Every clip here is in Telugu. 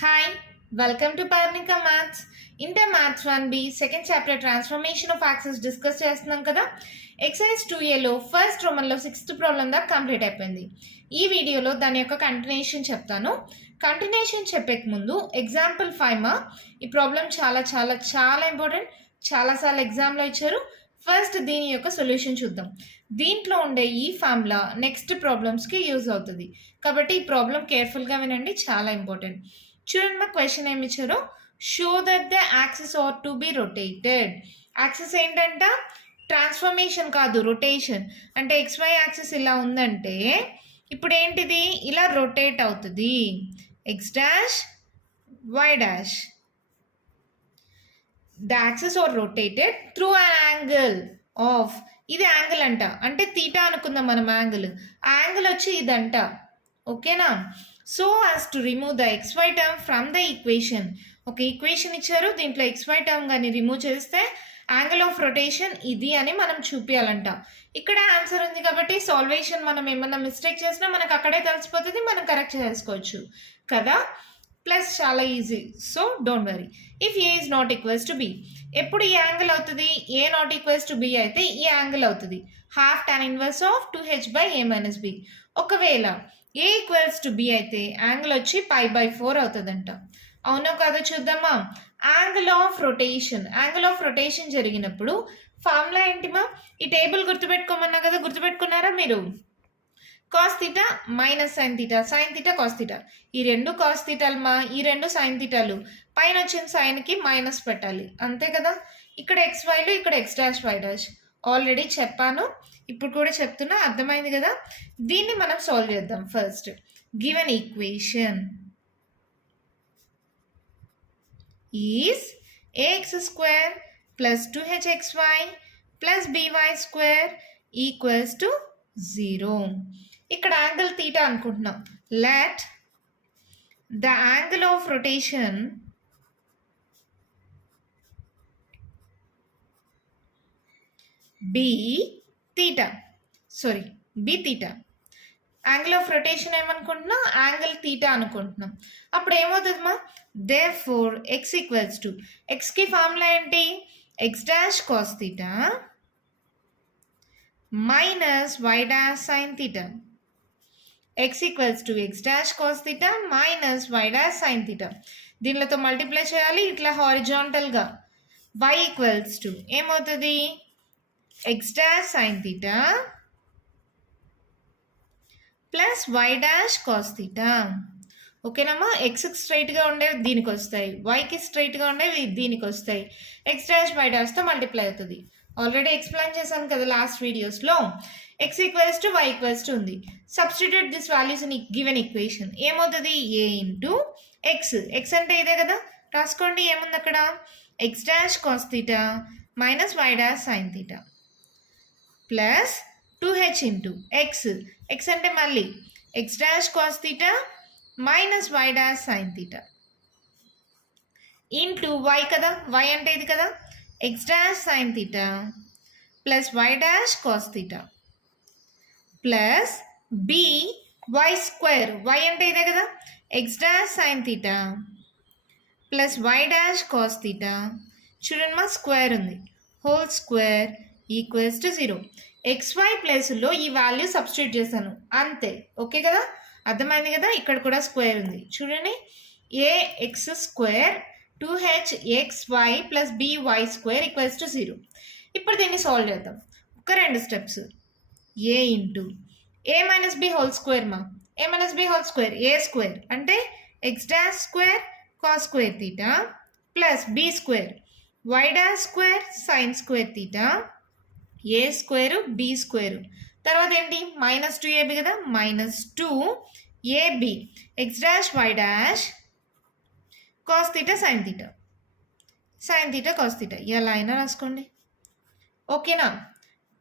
Hi, welcome to Parnika Maths. Inter Maths 1B second chapter transformation of axis discuss చేస్తున్నాం కదా. ఎక్సైజ్ 2Aలో ఫస్ట్ రోమన్లో 6th ప్రాబ్లం దాకా కంప్లీట్ అయిపోయింది. ఈ వీడియోలో దాని యొక్క కంటిన్యూషన్ చెప్తాను. కంటిన్యూషన్ చెప్పే ముందు ఎగ్జాంపుల్ 5 ఈ ప్రాబ్లం చాలా చాలా చాలా ఇంపార్టెంట్. చాలాసార్లు ఎగ్జామ్లో ఇచ్చారు. ఫస్ట్ దీని యొక్క సొల్యూషన్ చూద్దాం. దీంట్లో ఉండే ఈ ఫార్ములా నెక్స్ట్ ప్రాబ్లమ్స్కి యూజ్ అవుతుంది కాబట్టి ఈ ప్రాబ్లం కేర్ఫుల్గా వినండి, చాలా ఇంపార్టెంట్. చూడండి, మా క్వశ్చన్ ఏమి ఇచ్చారో, show that the axis are to be rotated. Axis ఏంటంట, ట్రాన్స్ఫర్మేషన్ కాదు, రొటేషన్. అంటే XY యాక్సిస్ ఇలా ఉందంటే ఇప్పుడు ఏంటిది, ఇలా రొటేట్ అవుతుంది. X dash Y dash. The axis are rotated through an angle of, ఇది యాంగిల్ అంట, అంటే తీటా అనుకుందాం మనం యాంగిల్. ఆ యాంగిల్ వచ్చి ఇదంట, ఓకేనా. So as to remove the XY term from the equation. ఒక ఈక్వేషన్ ఇచ్చారు, దీంట్లో XY టర్మ్ కానీ రిమూవ్ చేస్తే యాంగిల్ ఆఫ్ రొటేషన్ ఇది అని మనం చూపించాలంట. ఇక్కడ ఆన్సర్ ఉంది కాబట్టి సాల్వేషన్ మనం ఏమన్నా మిస్టేక్ చేసినా మనకు అక్కడే తెలిసిపోతుంది, మనం కరెక్ట్ చేసుకోవచ్చు కదా. ప్లస్ చాలా easy, so don't worry. If A is not equals to B, ఎప్పుడు ఈ యాంగిల్ అవుతుంది, ఏ నాట్ ఈక్వల్స్ టు బి అయితే ఈ యాంగిల్ అవుతుంది half tan inverse of 2h/a - b. ఒకవేళ ఏ ఈక్వల్స్ టు బి అయితే యాంగిల్ వచ్చి π/4 అవుతుందంట. అవునో కాదో చూద్దామా. Angle of rotation, angle of rotation జరిగినప్పుడు ఫార్ములా ఏంటిమా, ఈ టేబుల్ గుర్తుపెట్టుకోమన్నా కదా, గుర్తుపెట్టుకున్నారా మీరు? Cos theta minus sign theta, sine theta cos theta. ఈ రెండు కాస్ థీటాలు మా, ఈ రెండు సైన్ థీటాలు. పైన వచ్చిన సైన్కి మైనస్ పెట్టాలి, అంతే కదా. ఇక్కడ XYలు, ఇక్కడ X dash Y dash. Already చెప్పాను, ఇప్పుడు కూడా చెప్తున్నా, అర్థమైంది కదా. దీన్ని మనం సాల్వ్ చేద్దాం. First given equation is ax² plus 2hxy plus by² equals to 0. ఇక్కడ యాంగిల్ తీటా అనుకుంటున్నాం. Let the angle of rotation be theta, sorry be theta. Angle of rotation ఏమనుకుంటున్నాం, యాంగిల్ తీటా అనుకుంటున్నాం. అప్పుడు ఏమవుతుంది మా, దేర్ఫోర్ x ఈక్వల్స్ టు, ఎక్స్కి ఫార్ములా ఏంటి, X dash cos theta minus Y dash sine theta. X equals to X dash cos theta minus Y dash sine theta. దీనితో మల్టిప్లై చేయాలి ఇట్లా హారిజాంటల్గా. Y ఈక్వల్స్ టు ఏమవుతుంది, X dash sine theta plus Y dash cos theta. ఓకేనమ్మా. ఎక్స్కి స్ట్రైట్గా ఉండేవి దీనికి వస్తాయి, వైకి స్ట్రైట్గా ఉండేవి దీనికి వస్తాయి. X డాష్ Y డాష్తో మల్టిప్లై అవుతుంది. ఆల్రెడీ ఎక్స్ప్లెయిన్ చేశాను కదా లాస్ట్ వీడియోస్లో. X equals to Y equals to ఉంది. Substitute this values in given equation. ఏమవుతుంది, A ఇంటూ X. X అంటే ఇదే కదా, రాసుకోండి. ఏముంది అక్కడ, X dash cos theta minus Y dash sine theta plus 2h into X. X అంటే మళ్ళీ X dash cos theta minus Y dash sine theta into Y కదా, Y అంటే ఇది కదా, X dash sine theta plus Y dash cos theta plus by². Y అంటే ఇదే కదా, X dash sine theta plus Y dash cos theta. చూడండి మా, స్క్వేర్ ఉంది, whole square equals to 0. XY ప్లేస్లో ఈ వాల్యూ సబ్స్టిట్యూట్ చేశాను అంతే. ఓకే కదా, అర్థమైంది కదా. ఇక్కడ కూడా స్క్వేర్ ఉంది, చూడండి. ax² 2hxy plus by² equals to 0. ఇప్పుడు దీన్ని సాల్వ్ చేద్దాం. ఒక రెండు steps. a into a minus B whole square మా, a minus B whole square a² అంటే X dash square cos square theta plus b² Y dash square sine square theta a² b². తర్వాత ఏంటి, మైనస్ 2ab కదా, minus 2ab X dash Y dash cos theta sine theta, sine theta cos theta, ఎలా అయినా రాసుకోండి. ఓకేనా.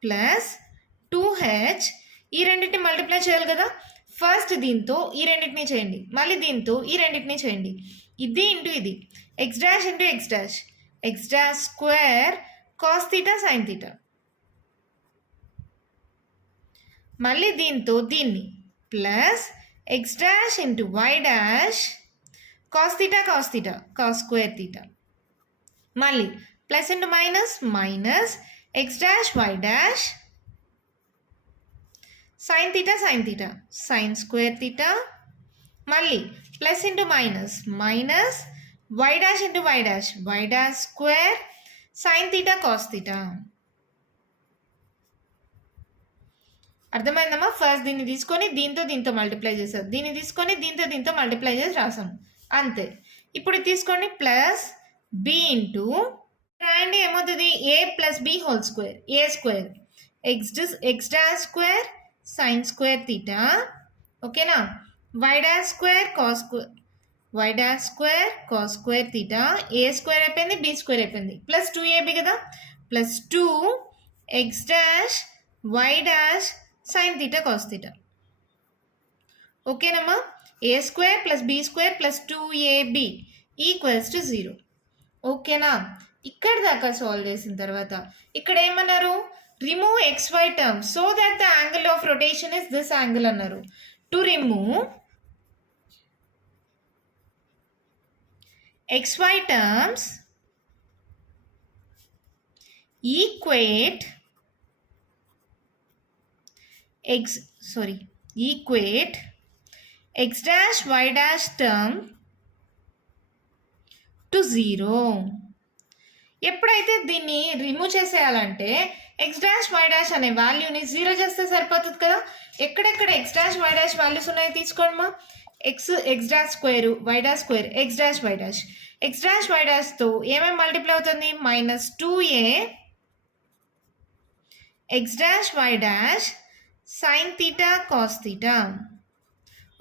ప్లస్ 2h, ఈ రెండింటిని మల్టిప్లై చేయాలి కదా. ఫస్ట్ దీంతో ఈ రెండింటిని చేయండి, మళ్ళీ దీంతో ఈ రెండింటిని చేయండి. ఇది ఇంటూ ఇది, X dash into X dash, X dash square cos theta sine theta మళ్ళీ దీంతో దీన్ని plus X dash into Y dash cos theta cos square theta. మళ్ళీ plus into minus x dash why dash sine theta sine square theta. మళ్ళీ plus into minus why dash into y dash square sine theta cos theta. అర్థమైందమ్మా? ఫస్ట్ దీన్ని తీసుకొని దీంతో మల్టిప్లై చేసాం, దీన్ని తీసుకొని దీంతో మల్టిప్లై చేసి రాసాం, అంతే. ఇప్పుడు తీసుకోండి ప్లస్ బి ఇంటూ రాయండి, ఏమవుతుంది a plus B whole square, a square x dash square sine square theta. ఓకేనా? Y dash square cos square theta. A square అయిపోయింది, బి స్క్వేర్ అయిపోయింది, ప్లస్ 2ab కదా, plus 2 x dash why dash sine theta cos theta. ఓకేనమ్మా? A square plus b square plus 2ab equals to 0. ఓకేనా? ఇక్కడ దాకా సాల్వ్ చేసిన తర్వాత ఇక్కడ ఏమన్నారు, remove xy term so that the angle of rotation is this angle అన్నారు. To remove xy terms equate x dash y dash term to 0. ఎప్పుడైతే దీన్ని రిమూవ్ చేసేయాలంటే ఎక్స్ డాష్ వై డాష్ అనే వాల్యూని 0 చేస్తే సరిపోతుంది కదా. ఎక్కడెక్కడ x dash why dash values ఉన్నాయో తీసుకోండి మా. X dash square y dash square x dash y డాష్తో ఏమేమి మల్టిప్లై అవుతుంది, -2a x dash why dash sine theta cos theta.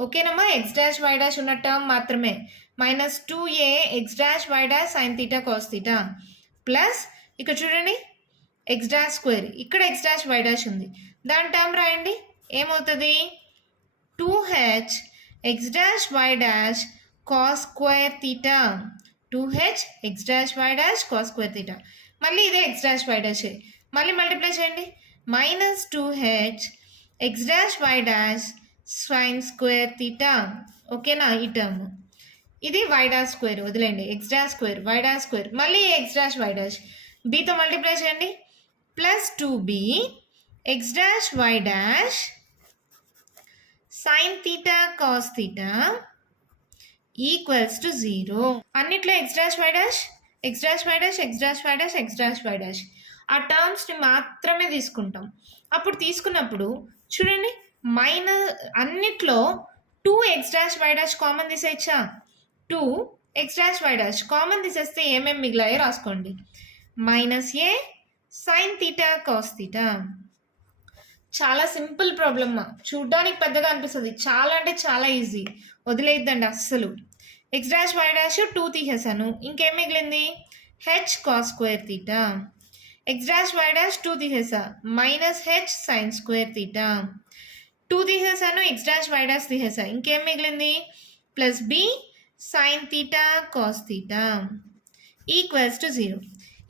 ఓకేనమ్మా? ఎక్స్ డాష్ వై డాష్ ఉన్న టర్మ్ మాత్రమే, -2a x dash why dash sine theta cos theta plus ఇక్కడ చూడండి ఎక్స్ డాష్ స్క్వేర్, ఇక్కడ ఎక్స్ డాష్ వై డాష్ ఉంది, దాని టర్మ్ రాయండి, ఏమవుతుంది 2h x dash why dash cos square theta. 2h x dash why dash cos square theta. మళ్ళీ ఇదే ఎక్స్ డాష్ వై డాష్, మళ్ళీ మల్టిప్లై చేయండి, -2h x dash why dash sine square theta. ఓకేనా? ఈ టర్మ్ ఇది వై డాష్ స్క్వేర్ వదిలేండి, x dash square y dash square, మళ్ళీ ఎక్స్ డాష్ వై డాష్ బీతో మల్టిప్లై చేయండి, plus 2b x dash why dash sine theta cos theta equals to 0. అన్నిట్లో ఎక్స్ డాష్ వై డాష్ ఆ టర్మ్స్ని మాత్రమే తీసుకుంటాం. అప్పుడు తీసుకున్నప్పుడు చూడండి అన్నిట్లో 2 x dash why dash common తీసేయచ్చా, 2 x dash why dash common తీసేస్తే ఏమేమి మిగిలాయో రాసుకోండి, -a sine theta cos theta. చాలా సింపుల్ ప్రాబ్లమ్, చూడ్డానికి పెద్దగా అనిపిస్తుంది, చాలా అంటే చాలా ఈజీ, వదిలేద్దండి అస్సలు. ఎక్స్ డాష్ వై డాష్ 2 తీసేసాను, ఇంకేం మిగిలింది h cos square theta. X dash why dash 2 తీసేసా, -h సైన్ స్క్వేర్ తీటా. 2 తీసేసాను, ఎక్స్ డాష్ వై డాష్ తీసేసా, ఇంకేం మిగిలింది plus b sine theta cos theta equals to 0.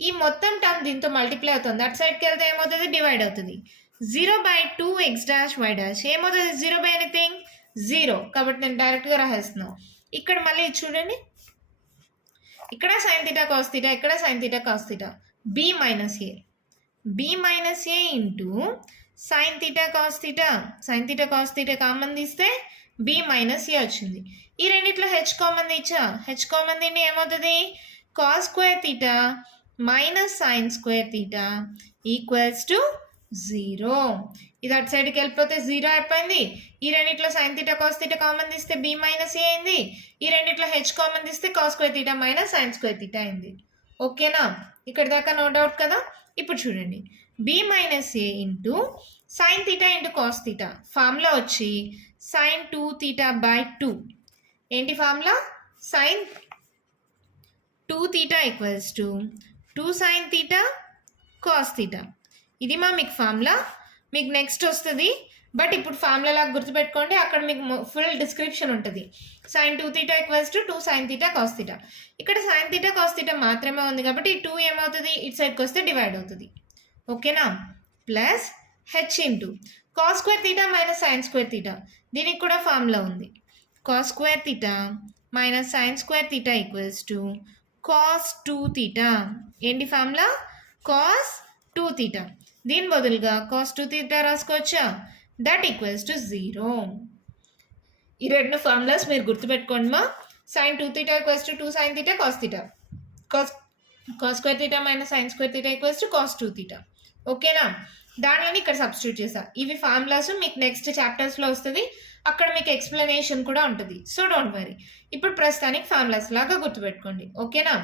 ఈ మొత్తం టర్మ్ దీంతో మల్టిప్లై అవుతుంది, అటు సైడ్కి వెళ్తే ఏమవుతుంది, డివైడ్ అవుతుంది. 0/2 ఎక్స్ డాష్ వై డాష్ ఏమవుతుంది, 0/ఎనీథింగ్ 0, కాబట్టి నేను డైరెక్ట్గా రాసేస్తున్నాను. ఇక్కడ మళ్ళీ చూడండి, ఇక్కడ సైన్ తీటా కాస్ తీటా, ఇక్కడ sine theta cos theta, b minus a into sine theta cos theta common తీస్తే b మైనస్ ఏ వచ్చింది. ఈ రెండిట్లో h కామన్ తీచ్చా, h కామన్ తీండి ఏమవుతుంది, cos square theta minus sine square theta equals to 0. ఇది అటు సైడ్కి వెళ్ళిపోతే 0 అయిపోయింది. ఈ రెండిట్లో sine theta cos theta common తీస్తే b మైనస్ ఏ అయింది. ఈ రెండిట్లో h కామన్ తీస్తే cos square theta minus sine square theta అయింది. ఓకేనా? ఇక్కడ దాకా నో డౌట్ కదా. ఇప్పుడు చూడండి, b minus a into sine theta into cos theta, formula వచ్చి సైన్ 2 తీటా బై 2. ఏంటి formula, sine 2 theta equals to 2 sine theta cos theta. ఇది మీకు ఫార్ములా, మీకు నెక్స్ట్ వస్తుంది, బట్ ఇప్పుడు ఫార్ములా లాగా గుర్తుపెట్టుకోండి, అక్కడ మీకు ఫుల్ డిస్క్రిప్షన్ ఉంటుంది. Sine 2 theta equals to 2 sine theta cos theta. ఇక్కడ సైన్ తీటా కాస్ తీటా మాత్రమే ఉంది కాబట్టి ఈ 2 ఏమవుతుంది, ఇటు సైడ్కి వస్తే డివైడ్ అవుతుంది. ఓకేనా? Plus h into cos square theta minus sine square theta, దీనికి కూడా ఫార్ములా ఉంది, cos square theta minus sine square theta equals to cos 2 theta. ఏంటి ఫార్ములా? Cos 2 theta. దీని బదులుగా కాస్ 2 తీటా రాసుకోవచ్చా? That equals to 0. ఈ రెండు ఫార్ములాస్ మీరు గుర్తుపెట్టుకోండి మా. Sine 2 theta equals to 2 sine theta cos theta. Cos square theta minus sine square theta equals to cos 2 theta. ఓకేనా? దానిని ఇక్కడ సబ్స్టిట్యూట్ చేసా. ఇవి ఫార్ములాస్ మీకు నెక్స్ట్ చాప్టర్స్లో వస్తుంది, అక్కడ మీకు ఎక్స్ప్లెనేషన్ కూడా ఉంటుంది. So don't worry. ఇప్పుడు ప్రస్తుతానికి ఫార్ములాస్ లాగా గుర్తుపెట్టుకోండి. ఓకేనా?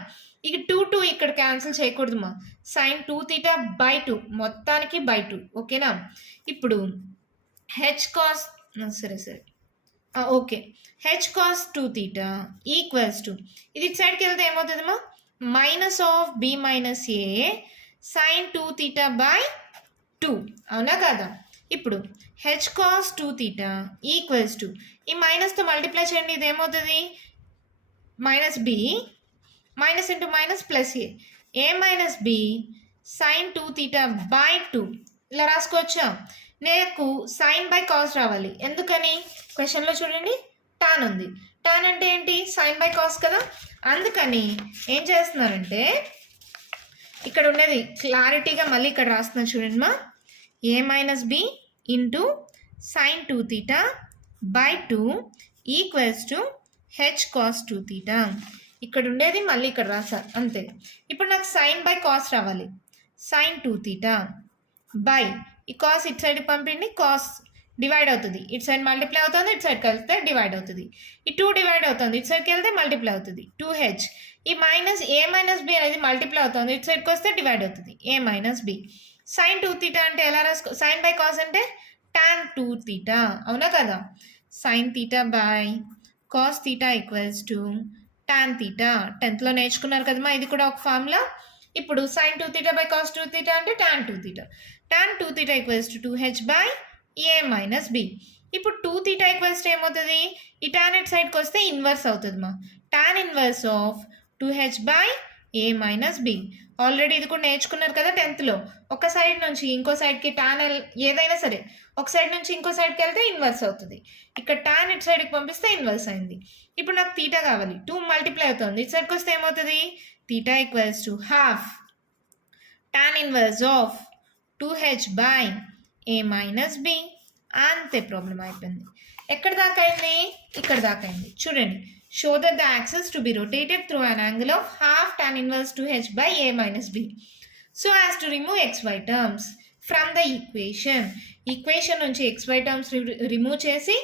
ఇక 2 ఇక్కడ క్యాన్సిల్ చేయకూడదు మా. సైన్ 2 తీటా బై 2 మొత్తానికి బై 2. ఓకేనా? ఇప్పుడు హెచ్ కాస్ సరే okay, h cos 2 theta equals to ఇది సైడ్కి వెళ్తే ఏమవుతుందమ్మా? Minus of b minus a sine 2 theta by 2. అవునా కాదా? ఇప్పుడు h cos 2 theta equals to ఈ మైనస్తో మల్టిప్లై చేయండి. ఇది ఏమవుతుంది? Minus b minus into minus plus a minus b sine 2 theta by 2. ఇలా రాసుకోవచ్చా? నాకు సైన్ బై కాస్ రావాలి. ఎందుకని? క్వశ్చన్లో చూడండి టాన్ ఉంది. టాన్ అంటే ఏంటి? సైన్ బై కాస్ కదా. అందుకని ఏం చేస్తున్నారంటే ఇక్కడ ఉండేది క్లారిటీగా మళ్ళీ ఇక్కడ రాస్తున్నా చూడండి మా. A minus B into sine 2 theta by 2 equals to h cos 2 theta. ఇక్కడ ఉండేది మళ్ళీ ఇక్కడ రాసా అంతే. ఇప్పుడు నాకు సైన్ బై కాస్ రావాలి. సైన్ 2 తీటా బై ఈ కాస్ ఇటు సైడ్కి పంపిండి, కాస్ డివైడ్ అవుతుంది, ఇటు సైడ్ మల్టిప్లై అవుతుంది, ఇటు సైడ్కి వెళ్తే డివైడ్ అవుతుంది. ఈ 2 డివైడ్ అవుతుంది, ఇటు సైడ్కి వెళ్తే మల్టిప్లై అవుతుంది 2h. ఈ మైనస్ ఏ మైనస్ బి అనేది మల్టిప్లై అవుతుంది, ఇటు సైడ్కి వస్తే డివైడ్ అవుతుంది a minus b. Sine 2 theta అంటే ఎలా రాసుకో? సైన్ బై కాస్ అంటే టాన్ 2 తీటా. అవునా కదా? Sine theta by cos theta equals to tan theta. 10th లో నేర్చుకున్నారు కదమ్మా, ఇది కూడా ఒక ఫార్ములా. ఇప్పుడు sine 2 theta by cos 2 theta అంటే tan 2 theta. Tan 2 theta equals to 2h by A minus B. ఇప్పుడు 2 తీటా ఈక్వల్స్ టు ఏమవుతుంది? ఈ టాన్ ఇట్ సైడ్కి వస్తే ఇన్వర్స్ అవుతుంది మా. Tan inverse of 2h by A minus B. Already ఇది కూడా నేర్చుకున్నారు కదా 10th లో. ఒక సైడ్ నుంచి ఇంకో సైడ్కి టాన్ ఏదైనా సరే ఒక సైడ్ నుంచి ఇంకో సైడ్కి వెళ్తే ఇన్వర్స్ అవుతుంది. ఇక్కడ టాన్ ఇటు సైడ్కి పంపిస్తే ఇన్వర్స్ అయింది. ఇప్పుడు నాకు తీటా కావాలి. 2 మల్టిప్లై అవుతుంది, ఇటు సైడ్కి వస్తే ఏమవుతుంది? Theta equals to half tan inverse of 2h by A minus B. అంతే, ప్రాబ్లం అయిపోయింది. ఎక్కడ దాకా అయింది? ఇక్కడ దాకా అయింది. చూడండి, show that the axis to be rotated through an angle of half tan inverse 2h by A minus B so as to remove xy terms from the equation నుంచి xy టర్మ్స్ రిమూవ్ చేసి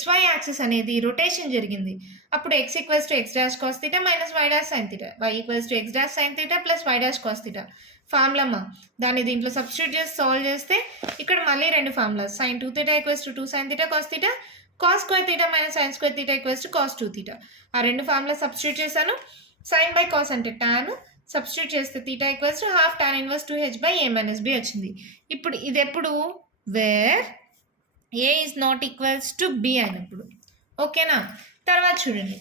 xy యాక్సిస్ అనేది రొటేషన్ జరిగింది. అప్పుడు x equals to x dash cos theta minus y dash sine theta, y equals to x dash sine theta plus y dash cos theta. ఫార్ములమ్మా, దాన్ని దీంట్లో సబ్స్టిట్యూట్ చేసి సాల్వ్ చేస్తే ఇక్కడ మళ్ళీ రెండు formulas. Sine 2 theta equals to 2 sine theta cos theta, cos square theta minus sine square theta equals to cos 2 theta. ఆ రెండు ఫార్ములాస్ సబ్స్టిట్యూట్ చేశాను. సైన్ బై కాస్ అంటే టాన్, సబ్స్టిట్యూట్ చేస్తే theta equals to half tan inverse 2h by A minus B వచ్చింది. ఇప్పుడు ఇది ఎప్పుడు? Where A is not equals to B అయినప్పుడు. ఓకేనా? తర్వాత చూడండి,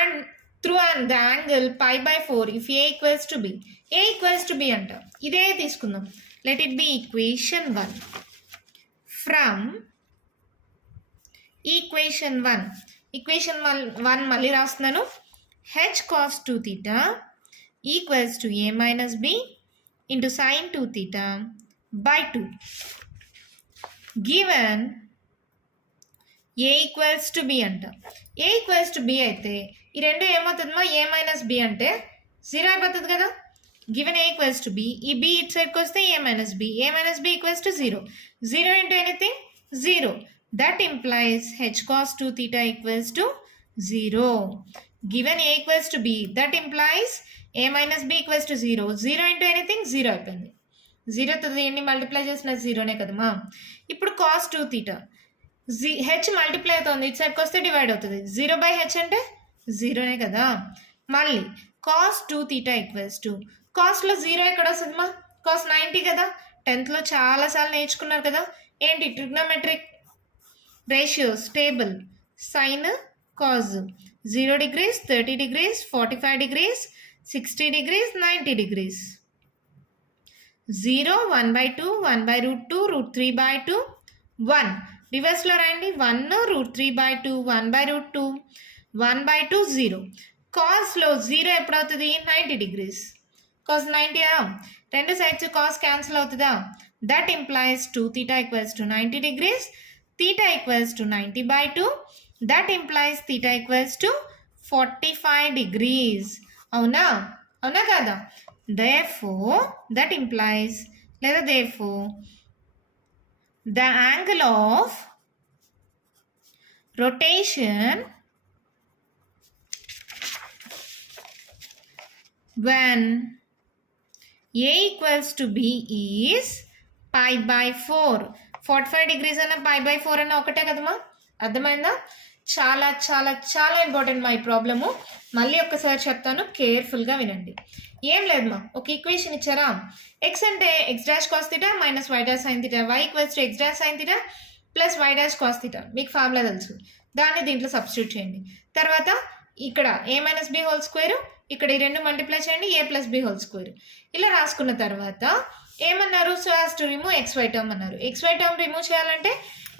and through and the angle pi by 4 if A equals to B. A equals to B అంట. ఇదే తీసుకుందాం. Let it be equation 1. From equation 1 మళ్ళీ రాస్తున్నాను. H cos 2 theta equals to A minus B into sine 2 theta by 2 given A equals to B అంట. ఏ ఈక్వల్స్ టు బి అయితే ఈ రెండు ఏమవుతుందమ్మా? ఏ మైనస్ బి అంటే 0 అయిపోతుంది కదా. Given A equals to b, ఈ బి ఇటు సైడ్కి వస్తే a minus b equals to 0. 0 into anything 0. That implies h cos 2 theta equals to 0. Given A equals to b, that implies a minus b equals to 0. 0 into anything 0 అయిపోయింది. 0తో ఎన్ని మల్టిప్లై చేసిన 0నే కదమ్మా. ఇప్పుడు కాస్ 2 థీటా హెచ్ మల్టిప్లై అవుతుంది, ఇటు సైడ్కి వస్తే డివైడ్ అవుతుంది. 0 బై హెచ్ అంటే 0నే కదా. మళ్ళీ కాస్ 2 థీటా ఈక్వల్స్ టు, కాస్ట్లో 0 ఎక్కడ వస్తుందమ్మా? కాస్ 90 కదా. 10th లో చాలాసార్లు నేర్చుకున్నారు కదా. ఏంటి? Trigonometric ratios table. Sine cos 0 degrees, 30 degrees, 45 degrees, 60 degrees, 90 degrees. 0, 1/2, 1/√2, √3/2, 1. రివర్స్లో రాయండి. 1, √3/2, 1/√2, 1/2 0. కాస్లో 0 ఎప్పుడవుతుంది 90 డిగ్రీస్. కాస్ 90 రెండు సైడ్స్ కాస్ క్యాన్సిల్ అవుతుందా. That implies 2 theta equals to 90 degrees. Theta equals to 90/2. That implies theta equals to 45 degrees. అవునా అవునా కదా. therefore that implies లేదా therefore the angle of rotation when A equals to B is pi/4. 45 degrees అన్న pi/4 అన్న ఒకటే కదమ్మా. అర్థమైందా. చాలా చాలా చాలా ఇంపార్టెంట్ మా ఈ ప్రాబ్లము. మళ్ళీ ఒక్కసారి చెప్తాను, కేర్ఫుల్గా వినండి. ఏం లేదమ్మా, ఒక ఈక్వేషన్ ఇచ్చారా. ఎక్స్ అంటే X dash cos theta minus why dash sine theta, Y equals to X dash sine theta plus Y dash cos theta. మీకు ఫార్ములా తెలుసు, దాన్ని దీంట్లో సబ్స్టిట్యూట్ చేయండి. తర్వాత ఇక్కడ A minus B whole square, ఇక్కడ ఈ రెండు మల్టిప్లై చేయండి, A plus B whole square. ఇలా రాసుకున్న తర్వాత ఏమన్నారు, so as to remove X Y term అన్నారు. ఎక్స్ వై టర్మ్ రిమూవ్ చేయాలంటే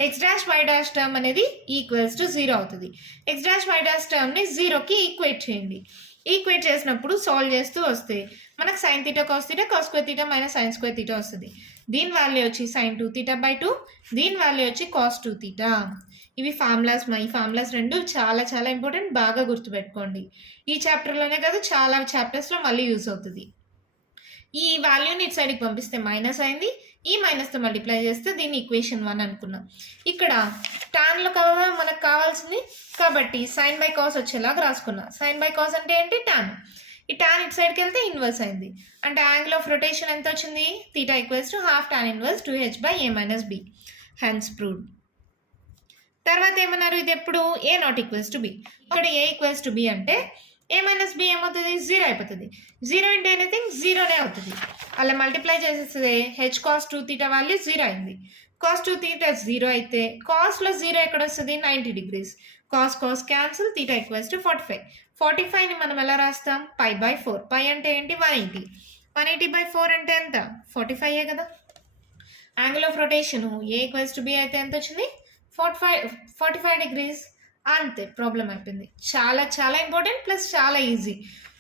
X dash why dash term అనేది ఈక్వల్స్ టు 0 అవుతుంది. ఎక్స్ డాష్ వై డాష్ టర్మ్ని 0కి ఈక్వేట్ చేయండి. ఈక్వేట్ చేసినప్పుడు సాల్వ్ చేస్తూ వస్తే మనకు sign theta cos square theta minus sine square theta వస్తుంది. దీని వాల్యూ వచ్చి sin 2 θ/2, దీని వాల్యూ వచ్చి cos 2 θ. ఇవి ఫార్ములాస్. ఈ ఫార్ములాస్ రెండు చాలా చాలా ఇంపార్టెంట్, బాగా గుర్తుపెట్టుకోండి. ఈ చాప్టర్లోనే కాదు చాలా చాప్టర్స్లో మళ్ళీ యూజ్ అవుతుంది. ఈ వాల్యూని ఇటు సైడ్కి పంపిస్తే మైనస్ అయింది, ఈ మైనస్తో మల్టిప్లై చేస్తే దీన్ని ఈక్వేషన్ 1 అనుకున్నాం. ఇక్కడ టాన్లో కదా మనకు కావాల్సింది, కాబట్టి సైన్ బై కాస్ వచ్చేలాగా రాసుకున్నా. సైన్ బై కాస్ అంటే ఏంటి, టాన్. ఈ టాన్ ఇటు సైడ్కి వెళ్తే ఇన్వర్స్ అయింది, అంటే యాంగిల్ ఆఫ్ రొటేషన్ ఎంత వచ్చింది, theta equals to half tan inverse 2h/a-b. Hence proved. తర్వాత ఏమన్నారు, ఇది ఎప్పుడు ఏ నాట్ ఈక్వల్స్ టు బి. ఇక్కడ ఏ ఈక్వల్స్ టు బి అంటే ఏ మైనస్ బి ఏమవుతుంది, 0 అయిపోతుంది. 0 ఇంటూ ఎనీథింగ్ 0నే అవుతుంది. అలా మల్టిప్లై చేసేస్తే h cos 2 θ వాల్యూ 0 అయింది. cos 2 θ 0 అయితే కాస్లో 0 ఎక్కడ వస్తుంది, 90 degrees. Cos cancel, theta equals to 45. 45ని మనం ఎలా రాస్తాం, π/4. పై అంటే ఏంటి, 180. 180/4 అంటే ఎంత, 45 కదా. Angle of rotation A equals to B అయితే ఎంత వచ్చింది, 45 డిగ్రీస్. అంతే, ప్రాబ్లం అయిపోయింది. చాలా చాలా ఇంపార్టెంట్, ప్లస్ చాలా ఈజీ.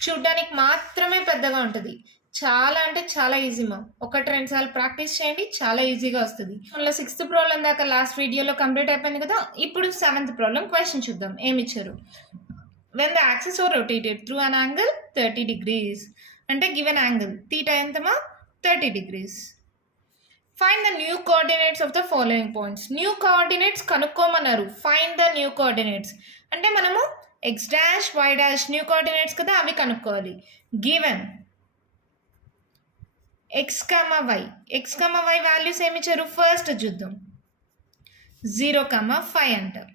చూడ్డానికి మాత్రమే పెద్దగా ఉంటుంది, చాలా అంటే చాలా ఈజీ మా. 1-2 సార్లు ప్రాక్టీస్ చేయండి, చాలా ఈజీగా వస్తుంది. మళ్ళీ 6th ప్రాబ్లం దాకా లాస్ట్ వీడియోలో కంప్లీట్ అయిపోయింది కదా. ఇప్పుడు 7th ప్రాబ్లం క్వశ్చన్ చూద్దాం. ఏమి ఇచ్చారు, when the axis are rotated through an angle 30 degrees, అంటే గివెన్ యాంగిల్ థీటా ఎంతమా, 30 degrees. Find the new coordinates of the following points. New coordinates కనుక్కోమన్నారు. ఫైండ్ ద న్యూ కోఆర్డినేట్స్ అంటే మనము x dash why dash new coordinates కదా, అవి కనుక్కోవాలి. Given x comma y values ఏమి ఇచ్చారు, ఫస్ట్ చూద్దాం. 0,5 అంటారు.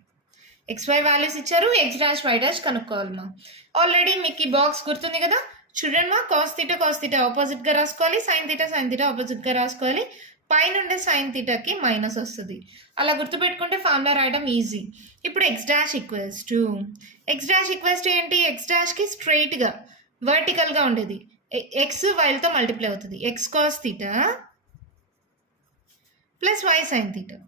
XY వాల్యూస్ ఇచ్చారు, ఎక్స్ డాష్ వై డాష్ కనుక్కోవాలి మా. ఆల్రెడీ మీకు ఈ బాక్స్ గుర్తుంది కదా, చూడండి మా. కాస్ థీటా ఆపోజిట్గా రాసుకోవాలి, సైన్ థీటా ఆపోజిట్గా రాసుకోవాలి. పైనుండే సైన్ థీటాకి మైనస్ వస్తుంది. అలా గుర్తుపెట్టుకుంటే ఫార్ములా రాయడం ఈజీ. ఇప్పుడు ఎక్స్ డాష్ ఈక్వల్స్ టు ఏంటి, ఎక్స్ డాష్కి స్ట్రైట్గా వర్టికల్గా ఉండేది. ఎక్స్ వైలతో మల్టిప్లై అవుతుంది. X cos theta plus y sine theta.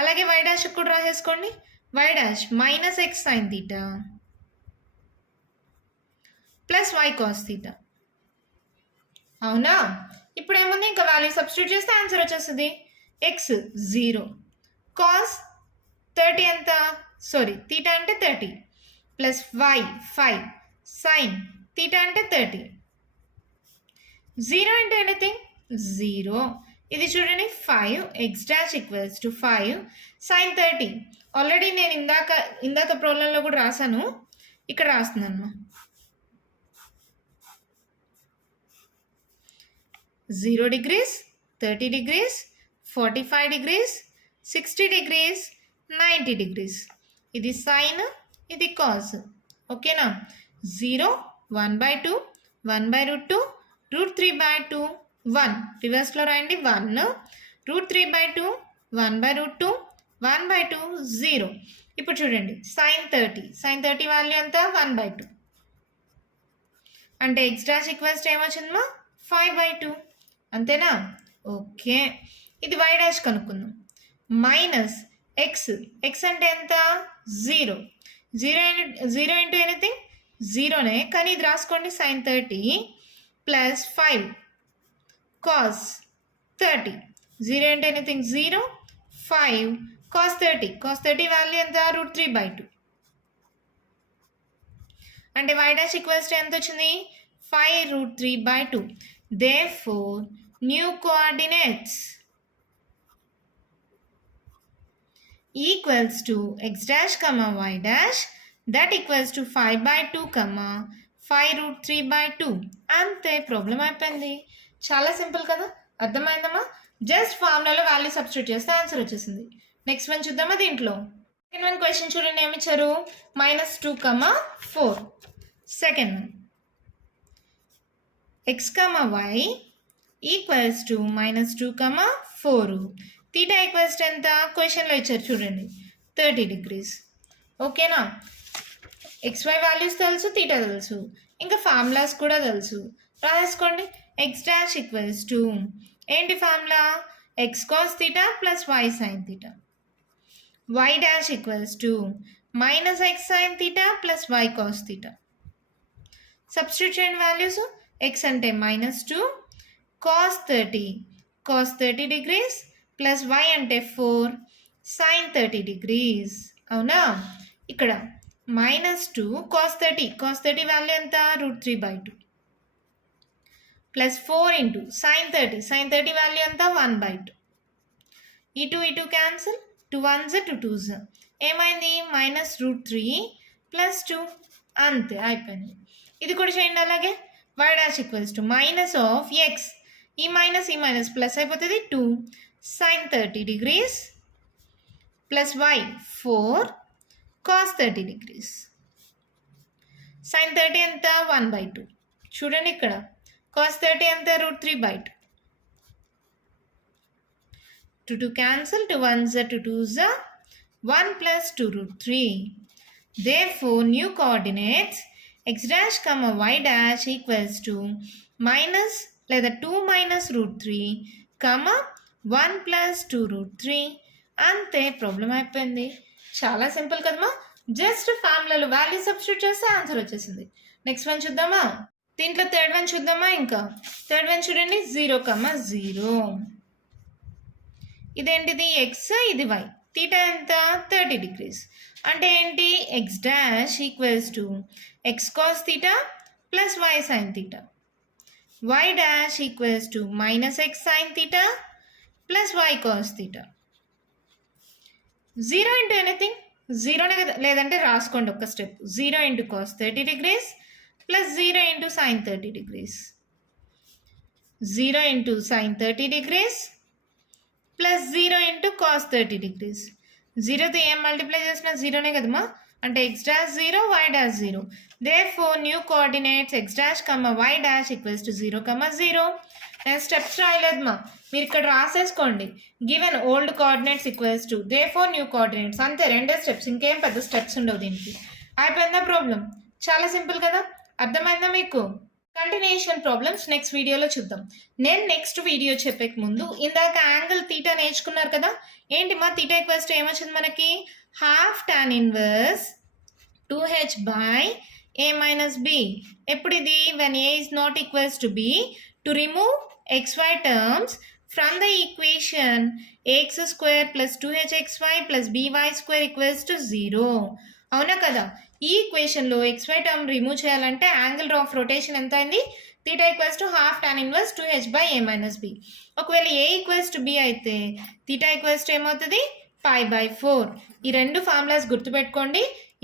అలాగే వై డాష్ కూడా రాసేసుకోండి. Y dash minus x sine theta plus y cos theta. అవునా. ఇప్పుడు ఏముంది, ఇంకా వాల్యూ సబ్స్టిట్యూట్ చేస్తే ఆన్సర్ వచ్చేస్తుంది. ఎక్స్ 0, కాస్ 30 ఎంత, థీటా అంటే 30 ప్లస్ వై 5, సైన్ థీటా అంటే 30. 0 అంటే ఎనీథింగ్ 0. ఇది చూడండి 5, X dash equals to 5 sine 30. Already నేను ఇందాక ప్రాబ్లంలో కూడా రాశాను, ఇక్కడ రాస్తున్నాను. 0 degrees, 30 degrees, 45 degrees, 60 degrees, 90 degrees. ఇది సైన్, ఇది కాస్. ఓకేనా. 0, 1/2, 1/√2, √3/2, 1. రివర్స్లో రాయండి. 1, √3/2, 1/√2, 1/2, 0. ఇప్పుడు చూడండి సైన్ 30 వాల్యూ ఎంత, 1/2. అంటే ఎక్స్ డాష్ ఈక్వల్స్ ఏమొచ్చిందమ్మా, 5/2. అంతేనా. ఓకే. ఇది వై డాష్ కనుక్కుందాం. మైనస్ ఎక్స్ అంటే ఎంత 0 జీరో ఇంటూ ఎనీథింగ్ జీరోనే, కానీ ఇది రాసుకోండి sin 30 plus 5 cos 30. 0 into anything 0, 5 cos 30. Cos 30 value ఎంత √3/2. అంటే y dash equals to ఎంత వచ్చింది 5√3/2. Therefore, new coordinates equals to x dash comma y dash that equals to 5/2 comma 5√3/2. అంతే ప్రాబ్లం అయిపోయింది. చాలా సింపుల్ కదా, అర్థమైందమ్మా? జస్ట్ ఫార్ములాలో వాల్యూ సబ్స్టిట్యూట్ చేస్తే ఆన్సర్ వచ్చేసింది. నెక్స్ట్ వన్ చూద్దామా దీంట్లో. సెకండ్ వన్ క్వశ్చన్ చూడండి ఏమి ఇచ్చారు, -2, 4. Second one x, y equals to -2, 4. Theta equals to ఎంత క్వశ్చన్లో ఇచ్చారు చూడండి 30 degrees. ఓకేనా? XY వాల్యూస్ తెలుసు, తీటా తెలుసు, ఇంకా ఫార్ములాస్ కూడా తెలుసు. రాసుకోండి. x dash equals to ఏంటి formula x cos theta plus y sin theta. y dash equals to minus x sin theta plus y cos theta. Substitute చేయండి వాల్యూస్. x అంటే -2 cos 30 degrees ప్లస్ y అంటే 4 sin 30 degrees. అవునా? ఇక్కడ -2 cos 30 వాల్యూ ఎంత √3/2 ప్లస్ 4 ఇంటూ sin 30 వాల్యూ ఎంత 1/2. ఇటు క్యాన్సిల్, 2 1s 2 2s ఏమైంది -√3 ప్లస్ 2. అంతే అయిపోయింది. ఇది కూడా చేయండి అలాగే. y dash equals to minus of x, ఈ మైనస్ ప్లస్ అయిపోతుంది 2 sin 30 degrees plus y 4 cos 30 degrees. sin 30 ఎంత 1/2. చూడండి ఇక్కడ cos 30 ఎంత √3/2. 2 cancel, 2 1s 2 2s 1 plus 2√3. Therefore, new coordinates x dash comma y dash equals to minus లేదా 2 minus √3 comma 1 plus 2√3. అంతే ప్రాబ్లం అయిపోయింది. చాలా సింపుల్ కదమ్మా. జస్ట్ ఫార్ములాలో వాల్యూ సబ్స్టిట్యూట్ చేస్తే ఆన్సర్ వచ్చేసింది. నెక్స్ట్ వన్ చూద్దామా. దీంట్లో థర్డ్ వన్ చూద్దామా. ఇంకా థర్డ్ వన్ చూడండి 0, 0. ఇదేంటిది x, ఇది y. తీటా ఎంత 30 degrees. అంటే ఏంటి x dash equals to x cos theta plus y sin theta. y dash equals to minus x sin theta plus y cos theta. 0 into anything జీరోనే కదా, లేదంటే రాసుకోండి ఒక step. 0 into cos 30 degrees plus 0 into sin 30 degrees. 0 into sin 30 degrees plus 0 into cos 30 degrees. 0తో ఏం మల్టిప్లై చేసినా జీరోనే కదమ్మా. అంటే x dash 0, y dash 0. Therefore, new coordinates x dash comma y dash equals to 0, 0. నేను స్టెప్స్ రాయలేదమ్మా, మీరు ఇక్కడ రాసేసుకోండి. Given old coordinates equals to therefore new coordinates. అంతే, రెండే స్టెప్స్, ఇంకేం పెద్ద స్టెప్స్ ఉండవు దీనికి. అయిపోయిందా ప్రాబ్లం? చాలా సింపుల్ కదా, అర్థమైందా మీకు? కంటిన్యూషన్ ప్రాబ్లమ్స్ నెక్స్ట్ వీడియోలో చూద్దాం. నేను నెక్స్ట్ వీడియో చెప్పే ముందు ఇందాక యాంగిల్ తీటా నేర్చుకున్నారు కదా. ఏంటి మా తీటా ఈక్వల్స్ టు ఏమొచ్చింది మనకి ½ tan inverse 2h by a minus b. ఎప్పుడు ఇది when a is not equals to b, to remove xy terms from the equation ax square plus 2hxy plus by square equals to 0. అవునా కదా? ఈ ఈక్వేషన్లో xy టర్మ్ రిమూవ్ చేయాలంటే యాంగిల్ ఆఫ్ రొటేషన్ ఎంత అయింది? Theta equals to ½ tan inverse 2h by a minus b. ఒకవేళ a ఈక్వల్స్ టు b అయితే తీటా ఈక్వల్స్ టు ఏమవుతుంది π/4. ఈ రెండు ఫార్ములాస్ గుర్తుపెట్టుకోండి.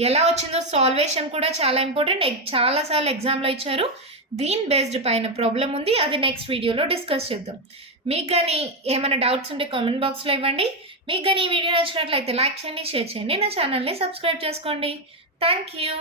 ఎలా వచ్చిందో సాల్వేషన్ కూడా చాలా ఇంపార్టెంట్. చాలాసార్లు ఎగ్జామ్లో ఇచ్చారు. దీని బేస్డ్ పైన ప్రాబ్లం ఉంది, అది నెక్స్ట్ వీడియోలో డిస్కస్ చేద్దాం. మీకు కానీ ఏమైనా డౌట్స్ ఉంటే కామెంట్ బాక్స్లో ఇవ్వండి. మీకు కానీ ఈ వీడియో నచ్చినట్లయితే లైక్ చేయండి, షేర్ చేయండి, నా ఛానల్ని సబ్స్క్రైబ్ చేసుకోండి. Thank you.